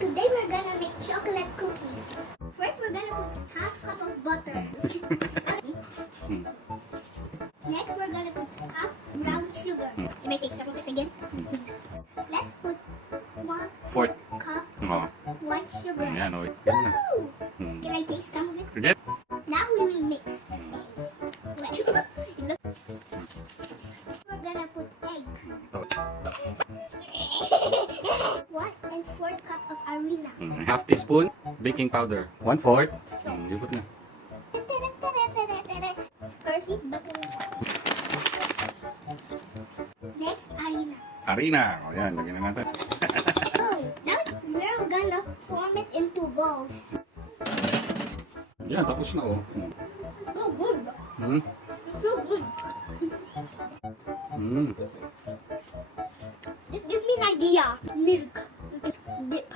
Today we're gonna make chocolate cookies. First, we're gonna put half cup of butter. Next, we're gonna put half brown sugar. Can I take some of it again? Let's put 1 cup of white sugar. Yan, o. Woo! Can I taste some of it? Sige. Now we will mix. Well, look. We're gonna put egg. 1 4 cup of harina. Half teaspoon baking powder. 1/4. Libot na. Hershey's butter. Next, harina. Harina. O yan, lagyan na natin. Oh, now we're gonna form it into balls. Yan, tapos na o. Oh, good. Hmm? It's so good. Hmm. This gives me an idea. Milk. Dip.